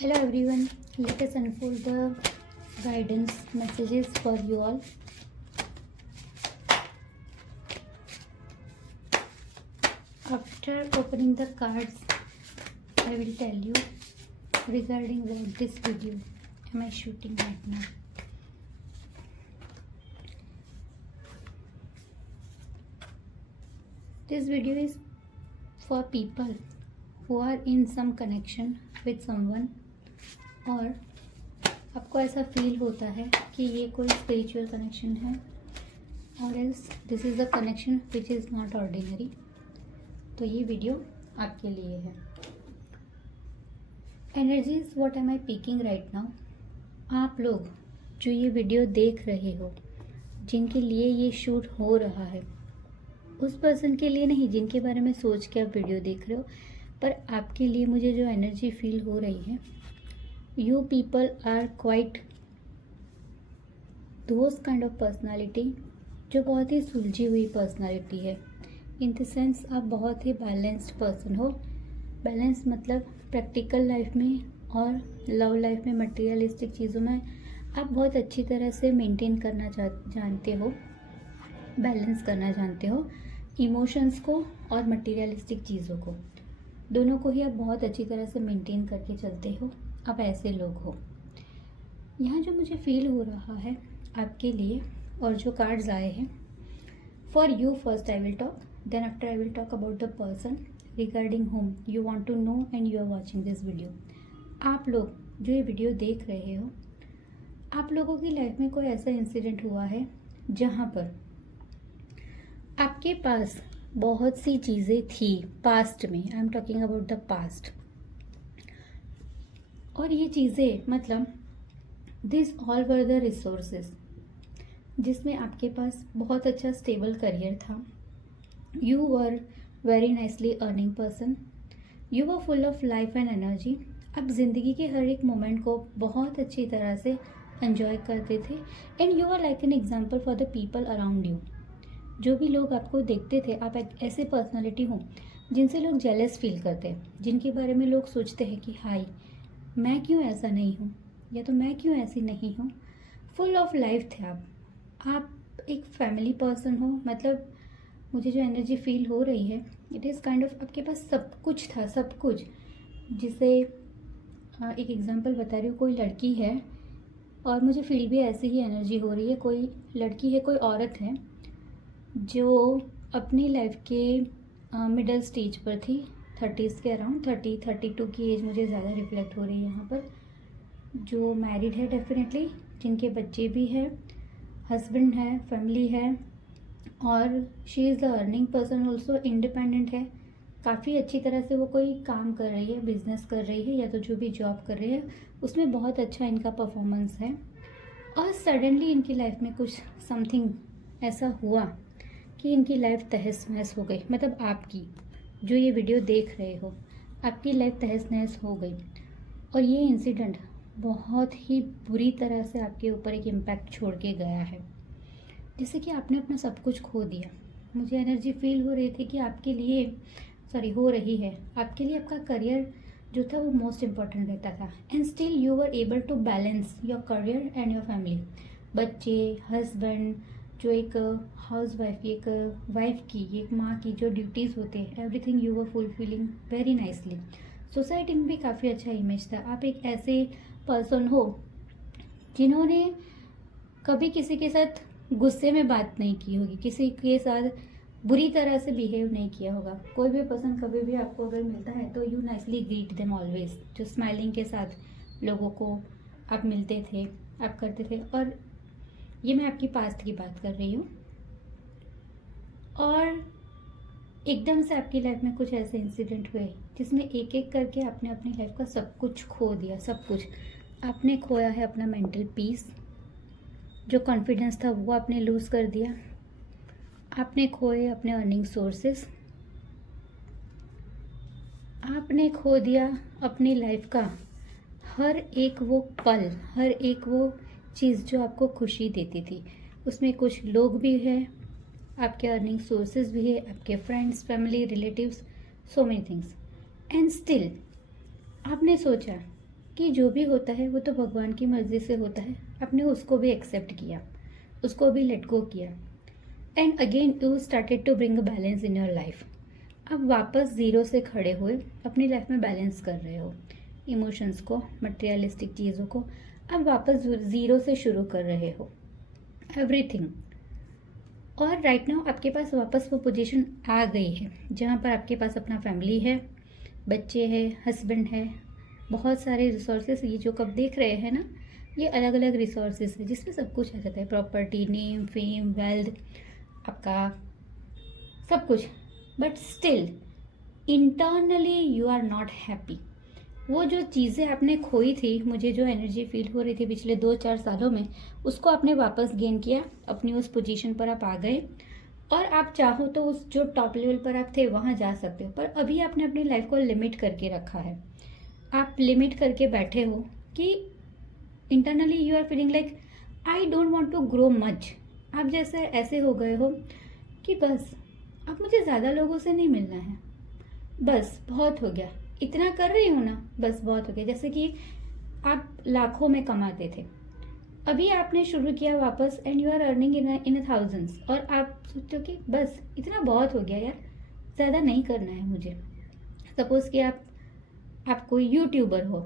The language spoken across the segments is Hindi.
Hello everyone, let us unfold the guidance messages for you all. After opening the cards, I will tell you regarding what this video am I shooting right now. This video is for people who are in some connection with someone, और आपको ऐसा फील होता है कि ये कोई स्पिरिचुअल कनेक्शन है, और else this is the connection which is not ordinary. तो ये वीडियो आपके लिए है. Energies what am I peeking right now. आप लोग जो ये वीडियो देख रहे हो, जिनके लिए ये शूट हो रहा है, उस पर्सन के लिए नहीं जिनके बारे में सोच के आप वीडियो देख रहे हो, पर आपके लिए मुझे जो एनर्जी फील हो रही है, you people are quite those kind of personality जो बहुत ही सुलझी हुई पर्सनालिटी है. इन द सेंस आप बहुत ही बैलेंस्ड पर्सन हो. बैलेंस मतलब प्रैक्टिकल लाइफ में और लव लाइफ में, मटेरियलिस्टिक चीज़ों में आप बहुत अच्छी तरह से मेंटेन करना जानते हो, बैलेंस करना जानते हो. इमोशंस को और मटेरियलिस्टिक चीज़ों को, दोनों को ही आप बहुत अच्छी तरह से मेंटेन करके चलते हो. आप ऐसे लोग हो. यहाँ जो मुझे फील हो रहा है आपके लिए, और जो कार्ड्स आए हैं for you, first I will talk, then after I will talk about the person regarding whom you want to know and you are watching this video. आप लोग जो ये वीडियो देख रहे हो, आप लोगों की लाइफ में कोई ऐसा इंसिडेंट हुआ है जहाँ पर आपके पास बहुत सी चीज़ें थी पास्ट में. I am talking about the past. और ये चीज़ें मतलब this all were the resources, जिसमें आपके पास बहुत अच्छा स्टेबल करियर था. You were very nicely earning person. You were full of life and energy. आप जिंदगी के हर एक मोमेंट को बहुत अच्छी तरह से एंजॉय करते थे. And you are like an example for the people around you. जो भी लोग आपको देखते थे, आप एक ऐसे पर्सनैलिटी हो जिनसे लोग जेलस फील करते हैं, जिनके बारे में लोग सोचते हैं कि हाय, मैं क्यों ऐसा नहीं हूँ, या तो मैं क्यों ऐसी नहीं हूँ. फुल ऑफ लाइफ थे आप एक फैमिली पर्सन हो. मतलब मुझे जो एनर्जी फील हो रही है, इट इज़ काइंड ऑफ आपके पास सब कुछ था, सब कुछ. जिसे एक एग्जांपल बता रही हूँ, कोई लड़की है और मुझे फील भी ऐसी ही एनर्जी हो रही है. कोई लड़की है, कोई औरत है जो अपनी लाइफ के मिडल स्टेज पर थी, 30s के अराउंड, 32 की एज मुझे ज़्यादा रिफ्लेक्ट हो रही है यहाँ पर. जो मैरिड है डेफिनेटली, जिनके बच्चे भी हैं, हस्बैंड है, फैमिली है, और she is the earning person also. Independent है, काफ़ी अच्छी तरह से वो कोई काम कर रही है, बिजनेस कर रही है, या तो जो भी जॉब कर रही है उसमें बहुत अच्छा इनका परफॉर्मेंस है. और सडनली इनकी लाइफ में कुछ समथिंग ऐसा हुआ कि इनकी लाइफ तहस नहस हो गई. मतलब आपकी जो ये वीडियो देख रहे हो, आपकी लाइफ तहस नहस हो गई. और ये इंसिडेंट बहुत ही बुरी तरह से आपके ऊपर एक इम्पैक्ट छोड़ के गया है, जैसे कि आपने अपना सब कुछ खो दिया. मुझे एनर्जी फील हो रही थी कि आपके लिए, हो रही है, आपके लिए आपका करियर जो था वो मोस्ट इम्पॉर्टेंट रहता था. And still you were able to balance your career and your family. बच्चे, हस्बैंड, जो एक हाउस वाइफ की, एक वाइफ की, एक माँ की जो ड्यूटीज़ होते हैं, everything you were fulfilling very nicely. Society में भी काफ़ी अच्छा इमेज था. आप एक ऐसे पर्सन हो जिन्होंने कभी किसी के साथ गुस्से में बात नहीं की होगी, किसी के साथ बुरी तरह से बिहेव नहीं किया होगा. कोई भी पर्सन कभी भी आपको अगर मिलता है तो you nicely greet them always. जो स्माइलिंग के साथ लोगों को आप मिलते थे, आप करते थे. और ये मैं आपकी पास्ट की बात कर रही हूँ. और एकदम से आपकी लाइफ में कुछ ऐसे इंसिडेंट हुए जिसमें एक एक करके आपने अपनी लाइफ का सब कुछ खो दिया. सब कुछ आपने खोया है. अपना मेंटल पीस, जो कॉन्फिडेंस था वो आपने लूज़ कर दिया. आपने खोए अपने अर्निंग सोर्सेस. आपने खो दिया अपनी लाइफ का हर एक वो पल, हर एक वो चीज़ जो आपको खुशी देती थी. उसमें कुछ लोग भी हैं, आपके अर्निंग सोर्सेज भी है, आपके friends, family, relatives, so many things. And still आपने सोचा कि जो भी होता है वो तो भगवान की मर्जी से होता है। आपने उसको भी एक्सेप्ट किया, उसको भी लेट गो किया, and again you started to bring a balance in your life. अब वापस ज़ीरो से खड़े हुए अपनी लाइफ में बैलेंस कर रहे हो, इमोशंस को, मटेरियलिस्टिक चीज़ों को। अब वापस ज़ीरो से शुरू कर रहे हो एवरीथिंग। और राइट नाउ आपके पास वापस वो पोजीशन आ गई है जहाँ पर आपके पास अपना फैमिली है, बच्चे हैं, हस्बैंड है, बहुत सारे रिसोर्सेस। ये जो कब देख रहे हैं ना, ये अलग अलग रिसोर्सेस है जिसमें सब कुछ आ जाता है, प्रॉपर्टी, नेम, फेम, वेल्थ, आपका सब कुछ। But still internally you are not happy. वो जो चीज़ें आपने खोई थी, मुझे जो एनर्जी फील हो रही थी पिछले 2-4 सालों में, उसको आपने वापस गेन किया, अपनी उस पोजीशन पर आप आ गए। और आप चाहो तो उस जो टॉप लेवल पर आप थे वहाँ जा सकते हो, पर अभी आपने अपनी लाइफ को लिमिट करके रखा है। आप लिमिट करके बैठे हो कि internally you are feeling like I don't want to grow much. आप जैसे ऐसे हो गए हो कि बस अब मुझे ज़्यादा लोगों से नहीं मिलना है, बस बहुत हो गया, इतना कर रही हूँ ना, बस बहुत हो गया। जैसे कि आप लाखों में कमाते थे, अभी आपने शुरू किया वापस, and you are earning in thousands, और आप सोचते हो कि बस इतना बहुत हो गया यार, ज़्यादा नहीं करना है मुझे। सपोज़ कि आप कोई यूट्यूबर हो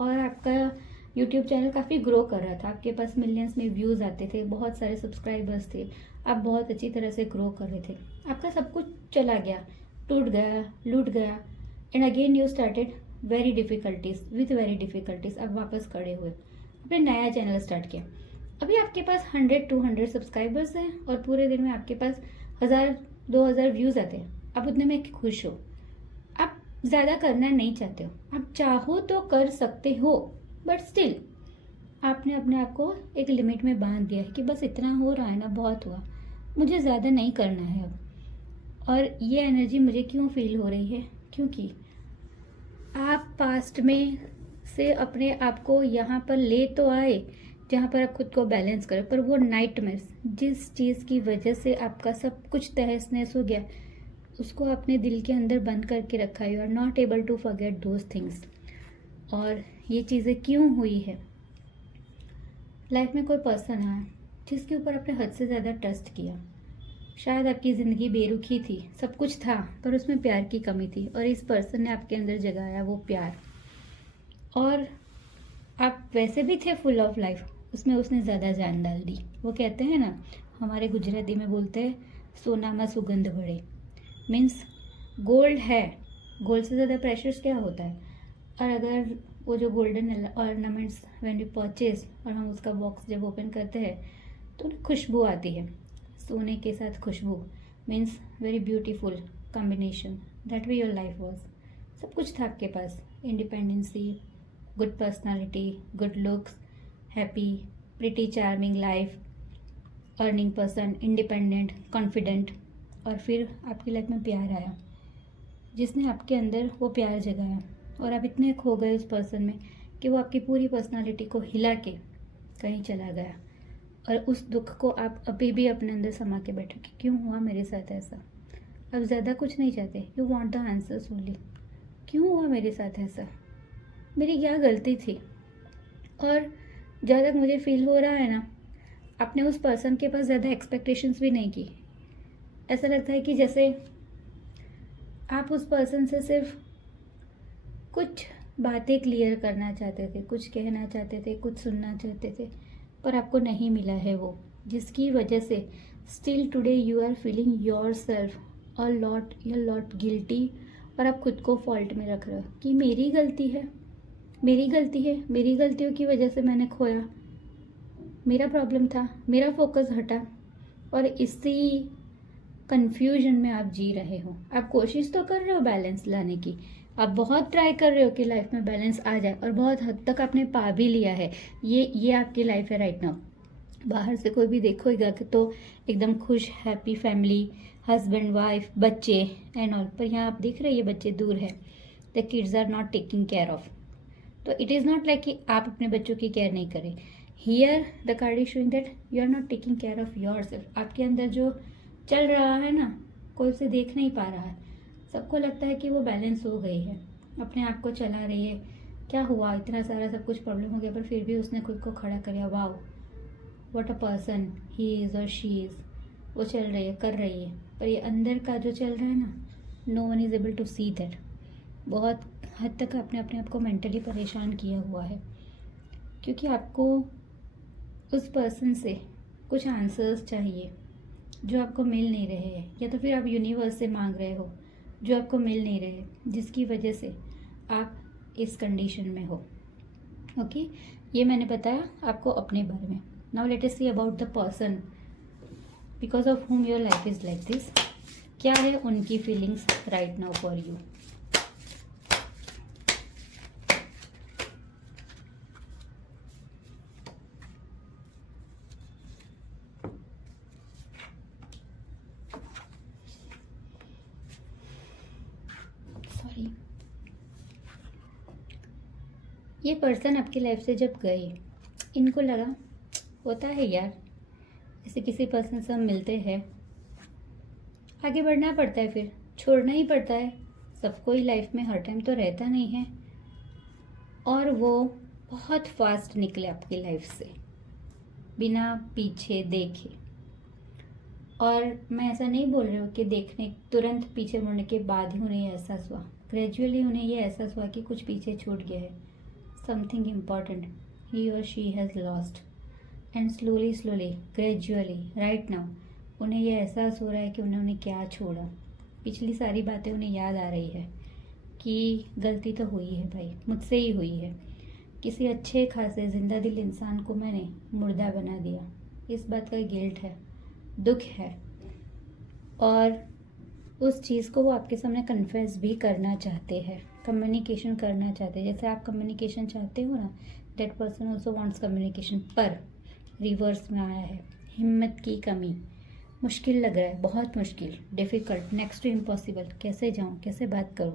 और आपका यूट्यूब चैनल काफ़ी ग्रो कर रहा था, आपके पास मिलियंस में व्यूज़ आते थे, बहुत सारे सब्सक्राइबर्स थे, आप बहुत अच्छी तरह से ग्रो कर रहे थे। आपका सब कुछ चला गया, टूट गया, लूट गया, and again you started very difficulties, with very difficulties आप वापस खड़े हुए, आपने नया चैनल स्टार्ट किया। अभी आपके पास 100-200 सब्सक्राइबर्स हैं और पूरे दिन में आपके पास 1000-2000 व्यूज़ आते हैं। आप उतने में खुश हो, आप ज़्यादा करना नहीं चाहते हो, आप चाहो तो कर सकते हो, बट स्टिल आपने अपने आप को एक लिमिट में बांध दिया है कि बस इतना हो रहा है ना, बहुत हुआ, मुझे ज़्यादा नहीं करना है अब। और ये एनर्जी मुझे क्यों फील हो रही है, क्योंकि आप पास्ट में से अपने आप को यहाँ पर ले तो आए जहाँ पर आप खुद को बैलेंस करें, पर वो नाइटमेयर्स, जिस चीज़ की वजह से आपका सब कुछ तहस नहस हो गया, उसको आपने दिल के अंदर बंद करके रखा है। You are not able to forget those things. और ये चीज़ें क्यों हुई है? लाइफ में कोई पर्सन आया जिसके ऊपर आपने हद से ज़्यादा ट्रस्ट किया। शायद आपकी ज़िंदगी बेरुखी थी, सब कुछ था, पर उसमें प्यार की कमी थी, और इस पर्सन ने आपके अंदर जगाया वो प्यार। और आप वैसे भी थे फुल ऑफ लाइफ, उसमें उसने ज़्यादा जान डाल दी। वो कहते हैं ना, हमारे गुजराती में बोलते हैं, सोना में सुगंध बढ़े। मीन्स गोल्ड है, गोल्ड से ज़्यादा प्रेशर्स क्या होता है। और अगर वो जो golden ornaments when you purchase, और हम उसका बॉक्स जब ओपन करते हैं तो खुशबू आती है, सोने के साथ खुशबू, means very beautiful combination. That way your life was. सब कुछ था आपके पास, independency, good personality, good looks, happy, pretty, charming life, earning person, independent, confident. और फिर आपकी लाइफ में प्यार आया जिसने आपके अंदर वो प्यार जगाया, और आप इतने खो गए उस पर्सन में कि वो आपकी पूरी पर्सनालिटी को हिला के कहीं चला गया। और उस दुख को आप अभी भी अपने अंदर समा के बैठे कि क्यों हुआ मेरे साथ ऐसा। अब ज़्यादा कुछ नहीं चाहते, you want the answers only. क्यों हुआ मेरे साथ ऐसा, मेरी क्या गलती थी? और जहाँ तक मुझे फील हो रहा है ना, आपने उस पर्सन के पास ज़्यादा एक्सपेक्टेशंस भी नहीं की। ऐसा लगता है कि जैसे आप उस पर्सन से सिर्फ कुछ बातें क्लियर करना चाहते थे, कुछ कहना चाहते थे, कुछ सुनना चाहते थे, पर आपको नहीं मिला है वो, जिसकी वजह से still today you are feeling yourself a lot, you lot guilty. और आप खुद को फॉल्ट में रख रहे हो कि मेरी गलती है, मेरी गलती है, मेरी गलतियों की वजह से मैंने खोया, मेरा प्रॉब्लम था, मेरा फोकस हटा। और इसी कंफ्यूजन में आप जी रहे हो। आप कोशिश तो कर रहे हो बैलेंस लाने की, आप बहुत ट्राई कर रहे हो कि लाइफ में बैलेंस आ जाए, और बहुत हद तक आपने पा भी लिया है। ये आपकी लाइफ है राइट नाउ। बाहर से कोई भी देखोगा कि तो एकदम खुश, हैप्पी फैमिली, हस्बैंड, वाइफ, बच्चे एंड ऑल, पर यहाँ आप देख रहे हैं ये बच्चे दूर है, the kids are not taking care of. तो इट इज़ नॉट लाइक कि आप अपने बच्चों की केयर नहीं करें। Here the card is showing that you are not taking care of yourself. आपके अंदर जो चल रहा है ना, कोई उसे देख नहीं पा रहा है। सबको लगता है कि वो बैलेंस हो गई है, अपने आप को चला रही है, क्या हुआ, इतना सारा सब कुछ प्रॉब्लम हो गया पर फिर भी उसने खुद को खड़ा कर लिया। Wow, what a person he is और शी इज़। वो चल रही है, कर रही है, पर ये अंदर का जो चल रहा है ना, no one is able to see that. बहुत हद तक आपने अपने आप को मेंटली परेशान किया हुआ है, क्योंकि आपको उस पर्सन से कुछ आंसर्स चाहिए जो आपको मिल नहीं रहे हैं, या तो फिर आप यूनिवर्स से मांग रहे हो जो आपको मिल नहीं रहे, जिसकी वजह से आप इस कंडीशन में हो। ओके, ये मैंने बताया आपको अपने बारे में। Now let us see about the person because of whom your life is like this. क्या है उनकी feelings right now for you. Sorry, ये पर्सन आपकी लाइफ से जब गए, इनको लगा, होता है यार, जैसे किसी पर्सन से हम मिलते हैं, आगे बढ़ना पड़ता है, फिर छोड़ना ही पड़ता है। सबको ही लाइफ में हर टाइम तो रहता नहीं है। और वो बहुत फास्ट निकले आपकी लाइफ से बिना पीछे देखे। और मैं ऐसा नहीं बोल रही हूँ कि देखने तुरंत पीछे मुड़ने के बाद ही उन्हें ये एहसास हुआ। ग्रेजुअली उन्हें ये एहसास हुआ कि कुछ पीछे छूट गया है, समथिंग इम्पॉर्टेंट ही और she has lost. And slowly gradually right now उन्हें यह एहसास हो रहा है कि उन्होंने क्या छोड़ा। पिछली सारी बातें उन्हें याद आ रही है कि गलती तो हुई है भाई, मुझसे ही हुई है। किसी अच्छे खासे जिंदा दिल इंसान को मैंने मुर्दा बना दिया। इस बात का गिल्ट है, दुख है, और उस चीज़ को वो आपके सामने कन्फेस भी करना चाहते हैं, कम्युनिकेशन करना चाहते हैं। जैसे आप कम्युनिकेशन चाहते हो ना, that person also wants communication, पर रिवर्स में आया है। हिम्मत की कमी, मुश्किल लग रहा है, बहुत मुश्किल, डिफ़िकल्ट, नेक्स्ट टू इम्पॉसिबल। कैसे जाऊँ, कैसे बात करूँ,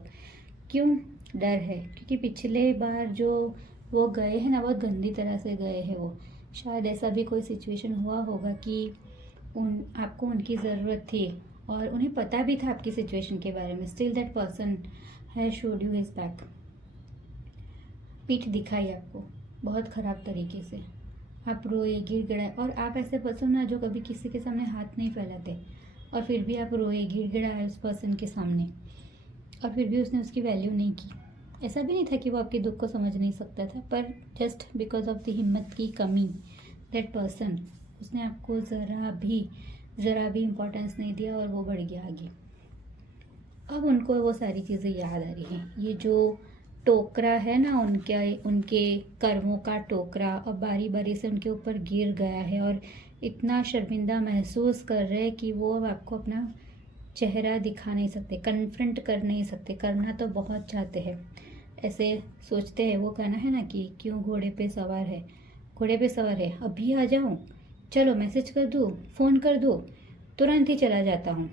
क्यों? डर है, क्योंकि पिछले बार जो वो गए हैं ना, बहुत गंदी तरह से गए हैं वो। शायद ऐसा भी कोई सिचुएशन हुआ होगा कि आपको उनकी ज़रूरत थी और उन्हें पता भी था आपकी सिचुएशन के बारे में। Still that person has showed you his back. पीठ दिखाई आपको बहुत ख़राब तरीके से। आप रोए, गिड़गिड़ाए, और आप ऐसे पर्सन ना जो कभी किसी के सामने हाथ नहीं फैलाते, और फिर भी आप रोए, गिड़गिड़ाए उस पर्सन के सामने, और फिर भी उसने उसकी वैल्यू नहीं की। ऐसा भी नहीं था कि वो आपके दुख को समझ नहीं सकता था, पर जस्ट बिकॉज ऑफ द हिम्मत की कमी, दैट पर्सन, उसने आपको ज़रा भी इम्पोर्टेंस नहीं दिया और वो बढ़ गया आगे। अब उनको वो सारी चीज़ें याद आ रही हैं। ये जो टोकरा है ना उनके कर्मों का टोकरा, अब बारी बारी से उनके ऊपर गिर गया है, और इतना शर्मिंदा महसूस कर रहे हैं कि वो अब आपको अपना चेहरा दिखा नहीं सकते, कन्फ्रंट कर नहीं सकते। करना तो बहुत चाहते हैं, ऐसे सोचते हैं, वो कहना है ना कि क्यों घोड़े पे सवार है, घोड़े पे सवार है, अभी आ जाऊँ, चलो मैसेज कर दूँ, फ़ोन कर दूँ, तुरंत ही चला जाता हूँ।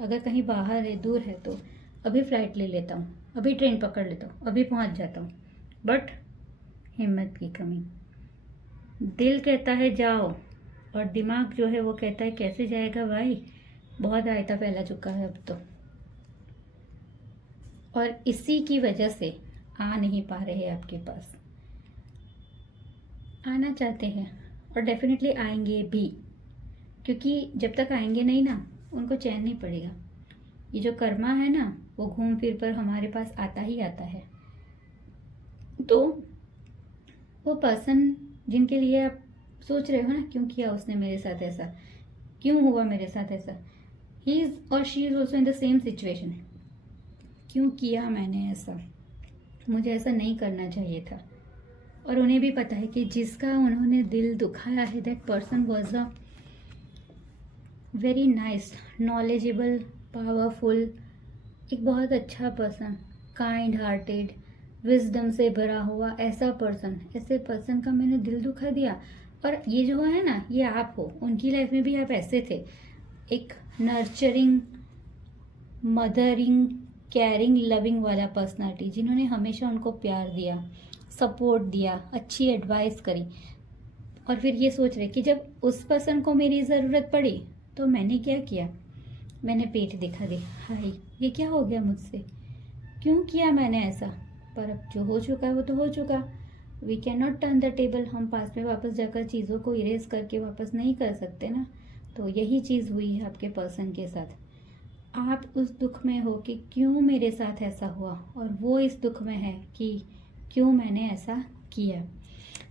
अगर कहीं बाहर है, दूर है, तो अभी फ़्लाइट ले लेता हूँ, अभी ट्रेन पकड़ लेता हूँ, अभी पहुँच जाता हूँ। बट हिम्मत की कमी। दिल कहता है जाओ, और दिमाग जो है वो कहता है कैसे जाएगा भाई, बहुत रायता फैला चुका है अब तो। और इसी की वजह से आ नहीं पा रहे हैं आपके पास। आना चाहते हैं और डेफिनेटली आएंगे भी, क्योंकि जब तक आएंगे नहीं ना, उनको चैन नहीं पड़ेगा। ये जो कर्मा है ना, वो घूम फिर कर हमारे पास आता ही आता है। तो वो पर्सन जिनके लिए आप सोच रहे हो ना, क्यों किया उसने मेरे साथ ऐसा, क्यों हुआ मेरे साथ ऐसा, ही इज़ और she is also in the same situation. क्यों किया मैंने ऐसा, मुझे ऐसा नहीं करना चाहिए था। और उन्हें भी पता है कि जिसका उन्होंने दिल दुखाया है, that person was a very nice, knowledgeable, powerful, एक बहुत अच्छा पर्सन, काइंड हार्टेड, विजडम से भरा हुआ ऐसा पर्सन। ऐसे पर्सन का मैंने दिल दुखा दिया। और ये जो है ना, ये आप हो, उनकी लाइफ में भी आप ऐसे थे, एक नर्चरिंग, मदरिंग, केयरिंग, लविंग वाला पर्सनालिटी, जिन्होंने हमेशा उनको प्यार दिया, सपोर्ट दिया, अच्छी एडवाइस करी। और फिर ये सोच रहे कि जब उस पर्सन को मेरी ज़रूरत पड़ी तो मैंने क्या किया, मैंने पेट दिखा दी। हाय, ये क्या हो गया मुझसे, क्यों किया मैंने ऐसा, पर अब जो हो चुका है वो तो हो चुका। We can not turn the table. हम पास्ट में वापस जाकर चीज़ों को इरेज करके वापस नहीं कर सकते ना। तो यही चीज़ हुई है आपके पर्सन के साथ। आप उस दुख में हो कि क्यों मेरे साथ ऐसा हुआ, और वो इस दुख में है कि क्यों मैंने ऐसा किया।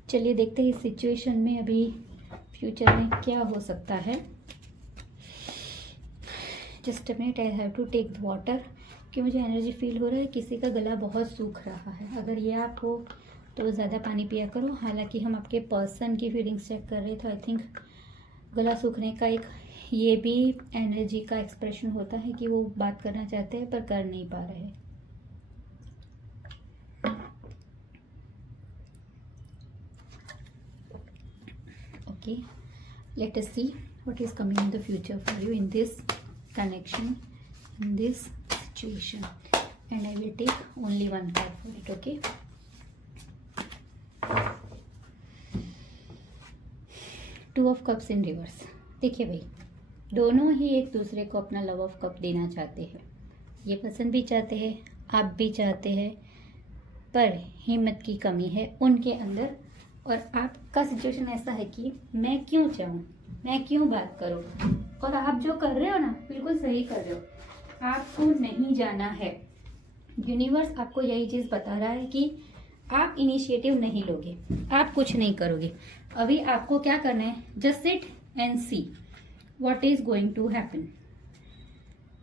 चलिए देखते हैं इस सिचुएशन में अभी फ्यूचर में क्या हो सकता है। Just a minute, I have to take the water, कि मुझे एनर्जी फील हो रहा है किसी का गला बहुत सूख रहा है। अगर ये आप हो तो ज़्यादा पानी पिया करो। हालांकि हम आपके पर्सन की फीलिंग्स चेक कर रहे थे, आई थिंक गला सूखने का एक ये भी एनर्जी का एक्सप्रेशन होता है कि वो बात करना चाहते हैं पर कर नहीं पा रहे। Okay, let us see what is coming in the future for you in this connection, in this situation, and I will take only one card for it. Okay, two of cups in reverse. देखिए भाई, दोनों ही एक दूसरे को अपना लव ऑफ कप देना चाहते हैं। ये पसंद भी चाहते हैं, आप भी चाहते हैं, पर हिम्मत की कमी है उनके अंदर। और आपका सिचुएशन ऐसा है कि मैं क्यों चाहूँ, मैं क्यों बात करूँ, और आप जो कर रहे हो ना बिल्कुल सही कर रहे हो। आपको नहीं जाना है। यूनिवर्स आपको यही चीज़ बता रहा है कि आप इनिशिएटिव नहीं लोगे, आप कुछ नहीं करोगे। अभी आपको क्या करना है, just sit and see what is going to happen.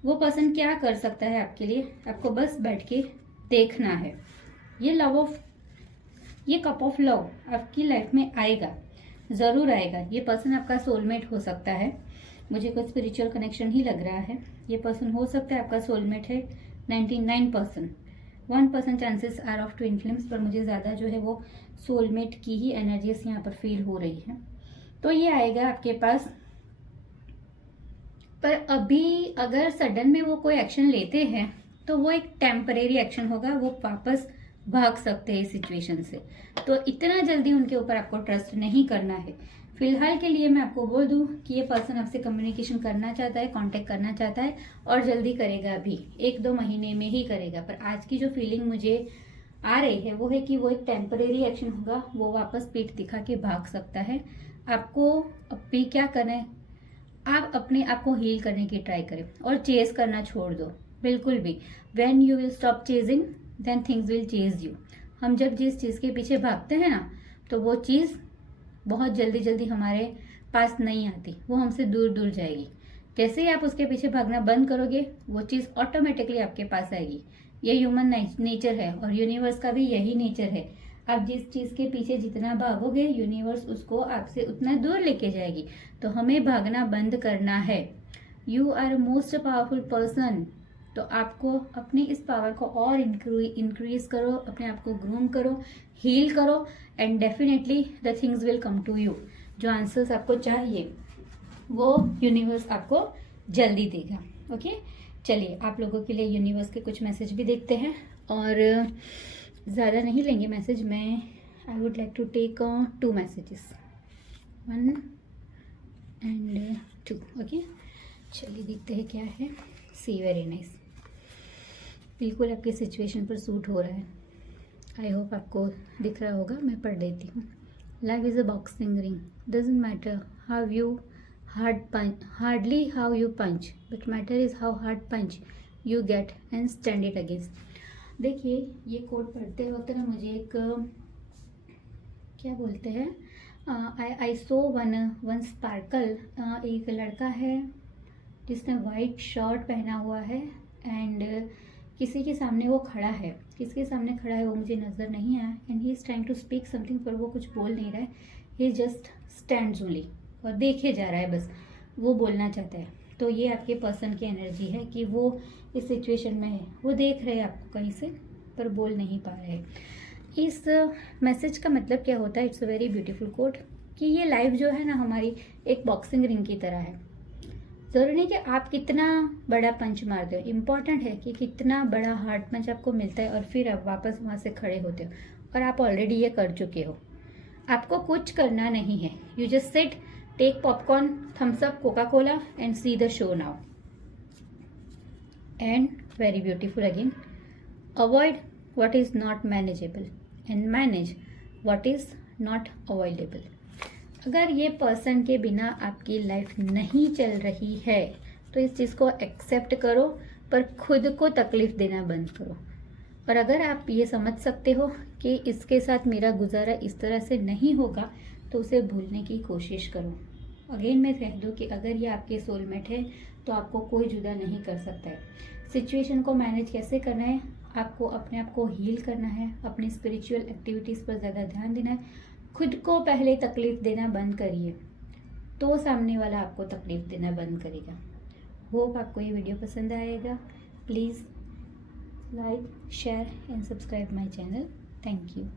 वो पर्सन क्या कर सकता है आपके लिए, आपको बस बैठ के देखना है। ये कप ऑफ लव आपकी लाइफ में आएगा, ज़रूर आएगा। ये पर्सन आपका सोलमेट हो सकता है, मुझे कोई स्पिरिचुअल कनेक्शन ही लग रहा है। ये पर्सन हो सकता है आपका सोलमेट है 99%। 1% chances are of twin flames, पर मुझे ज़्यादा जो है वो सोलमेट की ही एनर्जीज यहाँ पर फील हो रही है। तो ये आएगा आपके पास, पर अभी अगर सडन में वो कोई एक्शन लेते हैं तो वो एक टेम्परेरी एक्शन होगा, वो वापस भाग सकते हैं इस सिचुएशन से। तो इतना जल्दी उनके ऊपर आपको ट्रस्ट नहीं करना है। फिलहाल के लिए मैं आपको बोल दूं कि ये पर्सन आपसे कम्युनिकेशन करना चाहता है, कांटेक्ट करना चाहता है, और जल्दी करेगा भी, 1-2 महीने में ही करेगा। पर आज की जो फीलिंग मुझे आ रही है वो है कि वो एक टेम्परेरी एक्शन होगा, वो वापस पीठ दिखा के भाग सकता है। आपको अभी क्या करना है, आप अपने आप को हील करने की ट्राई करें और चेज करना छोड़ दो बिल्कुल भी। When you will stop chasing then things will chase you. हम जब जिस चीज़ के पीछे भागते हैं ना, तो वो चीज़ बहुत जल्दी जल्दी हमारे पास नहीं आती, वो हमसे दूर दूर जाएगी। जैसे ही आप उसके पीछे भागना बंद करोगे, वो चीज़ ऑटोमेटिकली आपके पास आएगी। ये ह्यूमन नेचर है और यूनिवर्स का भी यही नेचर है। आप जिस चीज़ के पीछे जितना भागोगे, यूनिवर्स उसको आपसे उतना दूर लेके जाएगी। तो हमें भागना बंद करना है। You are most powerful person. तो आपको अपनी इस पावर को और इंक्रीज करो, अपने आप को ग्रूम करो, हील करो, and definitely the things will come to you. जो आंसर्स आपको चाहिए वो यूनिवर्स आपको जल्दी देगा। ओके, चलिए आप लोगों के लिए यूनिवर्स के कुछ मैसेज भी देखते हैं, और ज़्यादा नहीं लेंगे मैसेज। मैं I would like to take 2 messages, 1 and 2। Okay, चलिए देखते हैं क्या है। सी वेरी नाइस, बिल्कुल आपके सिचुएशन पर सूट हो रहा है। आई होप आपको दिख रहा होगा, मैं पढ़ देती हूँ। Life is a boxing ring, doesn't matter how you hardly how you punch, but matter is how hard punch you get and stand it against. देखिए, ये कोड पढ़ते वक्त ना मुझे एक क्या बोलते हैं, आई सो वन स्पार्कल। एक लड़का है जिसने वाइट शर्ट पहना हुआ है, एंड किसी के सामने वो खड़ा है। किसके सामने खड़ा है वो मुझे नज़र नहीं आया, and he is trying to speak something, पर वो कुछ बोल नहीं रहा है। ही जस्ट स्टैंड्स ओनली, और देखे जा रहा है, बस वो बोलना चाहता है। तो ये आपके पर्सन की एनर्जी है कि वो इस सिचुएशन में है, वो देख रहे हैं आपको कहीं से पर बोल नहीं पा रहे। इस मैसेज का मतलब क्या होता है, it's a very beautiful quote, कि ये लाइफ जो है ना हमारी एक बॉक्सिंग रिंग की तरह है। ज़रूरी नहीं कि आप कितना बड़ा पंच मारते हो, इम्पॉर्टेंट है कि कितना बड़ा हार्ड पंच आपको मिलता है और फिर आप वापस वहाँ से खड़े होते हो। और आप ऑलरेडी ये कर चुके हो, आपको कुछ करना नहीं है। You just sit, take popcorn, Thums Up, Coca Cola and see the show now. And very beautiful again, avoid what is not manageable and manage what is not avoidable. अगर ये पर्सन के बिना आपकी लाइफ नहीं चल रही है तो इस चीज़ को एक्सेप्ट करो, पर खुद को तकलीफ देना बंद करो। और अगर आप ये समझ सकते हो कि इसके साथ मेरा गुजारा इस तरह से नहीं होगा तो उसे भूलने की कोशिश करो। अगेन मैं कह दूँ कि अगर ये आपके सोलमेट है तो आपको कोई जुदा नहीं कर सकता है। सिचुएशन को मैनेज कैसे करना है, आपको अपने आप को हील करना है, अपनी स्पिरिचुअल एक्टिविटीज़ पर ज़्यादा ध्यान देना है, खुद को पहले तकलीफ देना बंद करिए तो सामने वाला आपको तकलीफ देना बंद करेगा। होप आपको ये वीडियो पसंद आएगा। Please like, share and subscribe my channel. Thank you.